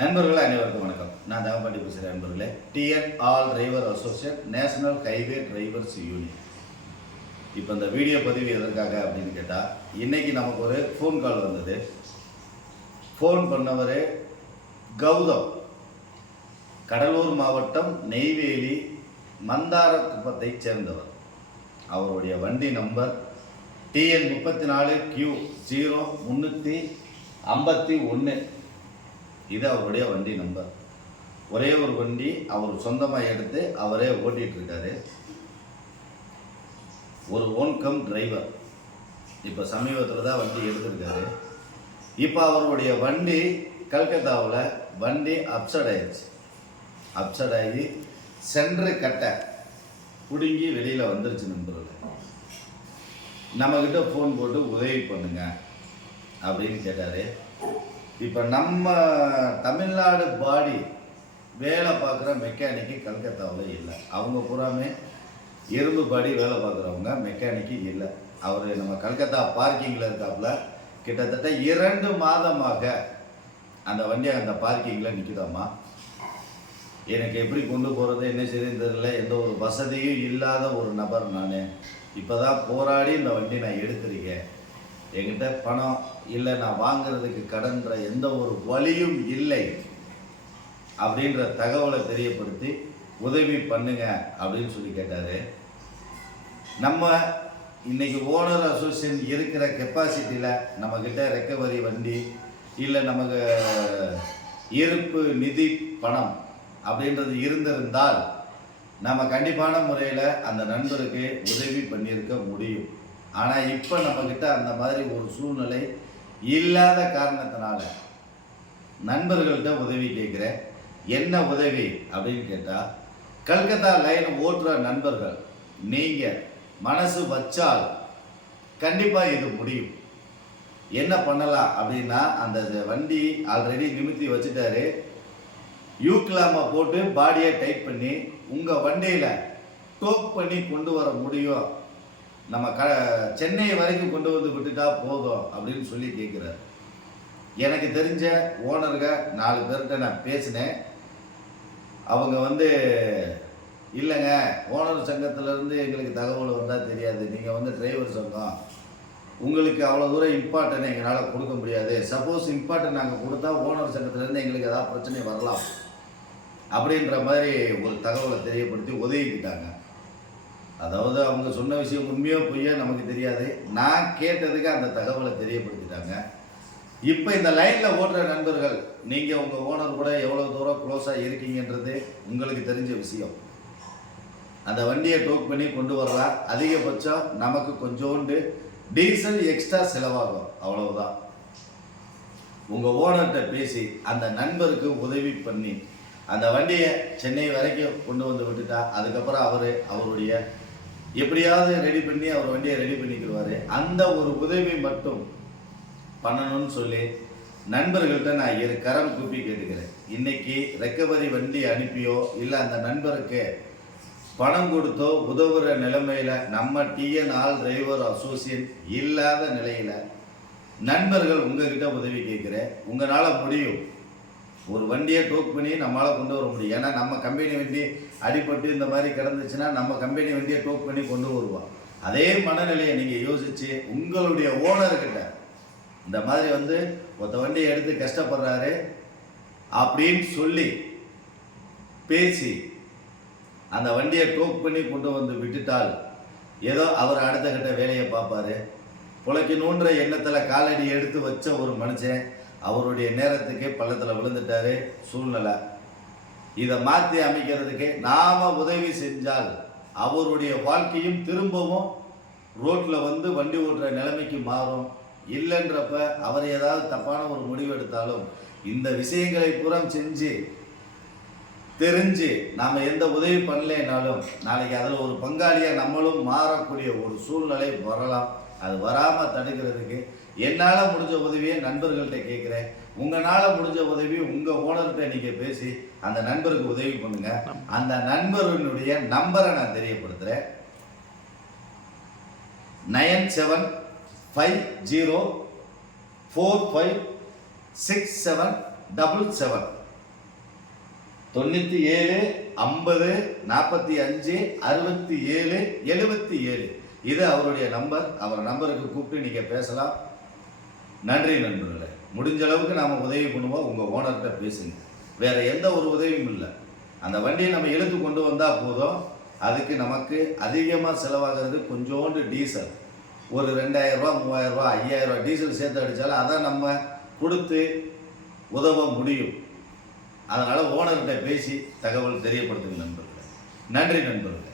நண்பர்களே அனைவருக்கும் வணக்கம். நான் தகப்பாண்டி பேசுகிறேன். நண்பர்களே, TN all driver associate national highway drivers union. இப்போ இந்த வீடியோ பதிவு எதற்காக அப்படின்னு கேட்டால், இன்றைக்கி நமக்கு ஒரு ஃபோன் கால் வந்தது. ஃபோன் பண்ணவர் கௌதம், கடலூர் மாவட்டம் நெய்வேலி மந்தாரக்குப்பத்தை சேர்ந்தவர். அவருடைய வண்டி நம்பர் டிஎன் 34Q0351. இது அவருடைய வண்டி நம்பர். ஒரே ஒரு வண்டி அவர் சொந்தமாக எடுத்து அவரே ஓட்டிகிட்டு இருக்காரு. ஒரு ஓன்கம் டிரைவர். இப்போ சமீபத்தில் தான் வண்டி எடுத்திருக்காரு. இப்போ அவருடைய வண்டி கல்கத்தாவில் வண்டி அப்சைட் ஆயிடுச்சு. அப்சைட் ஆகி சென்ட்ரு கட்டை பிடுங்கி வெளியில் வந்துருச்சு. நண்பர்கள், நம்மக்கிட்ட ஃபோன் போட்டு உதவி பண்ணுங்க அப்படின்னு கேட்டார். இப்போ நம்ம தமிழ்நாடு பாடி வேலை பார்க்குற மெக்கானிக்கு கல்கத்தாவில் இல்லை. அவங்க பூராமே இரும்பு பாடி வேலை பார்க்குறவங்க, மெக்கானிக்கு இல்லை. அவர் நம்ம கல்கத்தா பார்க்கிங்கில் இருக்காப்புல. கிட்டத்தட்ட 2 மாதமாக அந்த வண்டி அந்த பார்க்கிங்கில் நிற்குதாம்மா. எனக்கு எப்படி கொண்டு போகிறது என்ன செய்யுதுன்னு தெரியல. எந்த ஒரு வசதியும் இல்லாத ஒரு நபர் நான். இப்போ தான் போராடி இந்த வண்டி நான் எடுக்கிறீங்க. என்கிட்ட பணம் இல்லை, நான் வாங்கிறதுக்கு கடன்ற எந்த ஒரு வழியும் இல்லை அப்படின்ற தகவலை தெரியப்படுத்தி உதவி பண்ணுங்க அப்படின்னு சொல்லி கேட்டார். நம்ம இன்றைக்கி ஓனர் அசோசியேஷன் இருக்கிற கெப்பாசிட்டியில் நம்மக்கிட்ட ரெக்கவரி வண்டி இல்லை, நமக்கு இருப்பு நிதி பணம் அப்படின்றது இருந்திருந்தால் நம்ம கண்டிப்பான முறையில் அந்த நண்பருக்கு உதவி பண்ணியிருக்க முடியும். ஆனால் இப்போ நம்மக்கிட்ட அந்த மாதிரி ஒரு சூழ்நிலை இல்லாத காரணத்தினால நண்பர்கள்ட்ட உதவி கேட்குறேன். என்ன உதவி அப்படின்னு கேட்டால், கல்கத்தா லைன் ஓட்டுற நண்பர்கள், நீங்கள் மனசு வச்சால் கண்டிப்பாக இது முடியும். என்ன பண்ணலாம் அப்படின்னா, அந்த வண்டி ஆல்ரெடி நிமித்தி வச்சுட்டாரு. யூக்லாமை போட்டு பாடியை டைட் பண்ணி உங்கள் வண்டியில் டோக் பண்ணி கொண்டு வர முடியும். நம்ம சென்னை வரைக்கும் கொண்டு வந்து விட்டுட்டா போதும் அப்படின்னு சொல்லி கேட்குறாரு. எனக்கு தெரிஞ்ச ஓனர்கள் 4 பேர்கிட்ட நான் பேசினேன். அவங்க இல்லைங்க, ஓனர் சங்கத்திலேருந்து எங்களுக்கு தகவல் வந்தால் தெரியாது. நீங்கள் டிரைவர் சங்கம், உங்களுக்கு அவ்வளோ தூரம் இம்பார்ட்டன் எங்களால் கொடுக்க முடியாது. சப்போஸ் இம்பார்ட்டன் நாங்கள் கொடுத்தா ஓனர் சங்கத்திலேருந்து எங்களுக்கு ஏதாவது பிரச்சனை வரலாம் அப்படின்ற மாதிரி ஒரு தகவலை தெரியப்படுத்தி உதவிக்கிட்டாங்க. அதாவது அவங்க சொன்ன விஷயம் உண்மையோ பொய்யோ நமக்கு தெரியாது. நான் கேட்டதுக்கு அந்த தகவலை தெரியப்படுத்திட்டாங்க. இப்போ இந்த லைனில் ஓட்டுற நண்பர்கள், நீங்கள் உங்கள் ஓனர் கூட எவ்வளோ தூரம் க்ளோஸாக இருக்கீங்கன்றது உங்களுக்கு தெரிஞ்ச விஷயம். அந்த வண்டியை டோக் பண்ணி கொண்டு வரலாம். அதிகபட்சம் நமக்கு கொஞ்சோண்டு டீசல் எக்ஸ்ட்ரா செலவாகும், அவ்வளவுதான். உங்கள் ஓனர்கிட்ட பேசி அந்த நண்பருக்கு உதவி பண்ணி அந்த வண்டியை சென்னை வரைக்கும் கொண்டு வந்து விட்டுட்டா, அதுக்கப்புறம் அவருடைய எப்படியாவது ரெடி பண்ணி அவர் வண்டியை ரெடி பண்ணிக்கிடுவார். அந்த ஒரு உதவி மட்டும் பண்ணணும்னு சொல்லி நண்பர்கள்ட்ட நான் 2 கரம் கூப்பி கேட்டுக்கிறேன். இன்னைக்கு ரெக்கவரி வண்டி அனுப்பியோ இல்லை அந்த நண்பருக்கு பணம் கொடுத்தோ உதவுற நிலைமையில் நம்ம டிஎன் ஆல் டிரைவர் அசோசியேஷன் இல்லாத நிலையில் நண்பர்கள் உங்ககிட்ட உதவி கேட்குறேன். உங்களால் முடியும். ஒரு வண்டியை டோக் பண்ணி நம்மளால் கொண்டு வர முடியும். ஏன்னா நம்ம கம்பெனி வண்டி அடிபட்டு இந்த மாதிரி கிடந்துச்சுன்னா நம்ம கம்பெனி வண்டியை டோக் பண்ணி கொண்டு வருவோம். அதே மனநிலையை நீங்கள் யோசித்து உங்களுடைய ஓனர்கிட்ட இந்த மாதிரி ஒருத்த வண்டியை எடுத்து கஷ்டப்படுறாரு அப்படின்னு சொல்லி பேசி அந்த வண்டியை டோக் பண்ணி கொண்டு வந்து விட்டுட்டால் ஏதோ அவர் அடுத்த கட்ட வேலையை பார்ப்பாரு. புழைக்கணுன்ற எண்ணத்தில் காலடி எடுத்து வச்ச ஒரு மனுஷன் அவருடைய நேரத்துக்கு பள்ளத்தில் விழுந்துட்டாரு. சூழ்நிலை இதை மாற்றி அமைக்கிறதுக்கு நாம் உதவி செஞ்சால் அவருடைய வாழ்க்கையும் திரும்பவும் ரோட்டில் வண்டி ஓட்டுற நிலைமைக்கு மாறும். இல்லைன்றப்ப அவர் ஏதாவது தப்பான ஒரு முடிவு எடுத்தாலும் இந்த விஷயங்களை புறம் செஞ்சு தெரிஞ்சு நாம் எந்த உதவி பண்ணலைனாலும் நாளைக்கு அதில் ஒரு பங்காளியாக நம்மளும் மாறக்கூடிய ஒரு சூழ்நிலை வரலாம். அது வராமல் தடுக்கிறதுக்கு என்னால் முடிஞ்ச உதவியை நண்பர்கள்ட்ட கேட்குறேன். உங்களால் முடிஞ்ச உதவி உங்கள் ஓனர்கிட்ட நீங்கள் பேசி அந்த நண்பருக்கு உதவி பண்ணுங்க. அந்த நண்பர்களுடைய நம்பரை நான் தெரியப்படுத்துகிறேன். 9750456777. 97 50 45 67 77. இது அவருடைய நம்பர். அவர் நம்பருக்கு கூப்பிட்டு நீங்கள் பேசலாம். நன்றி நண்பர்களே. முடிஞ்ச அளவுக்கு நாம் உதவி பண்ணுவோம். உங்கள் ஓனர்கிட்ட பேசுங்க. வேறு எந்த ஒரு உதவியும் இல்லை. அந்த வண்டியை நம்ம இழுத்து கொண்டு வந்தால் போதும். அதுக்கு நமக்கு அதிகமாக செலவாகிறது கொஞ்சோண்டு டீசல். ஒரு 2000 ரூபா 3000 ரூபா 5000 ரூபா டீசல் சேர்த்து அடித்தாலும் அதை நம்ம கொடுத்து உதவ முடியும். அதனால் ஓனர்கிட்ட பேசி தகவல் தெரியப்படுத்துங்க நண்பர்களே. நன்றி நண்பர்களே.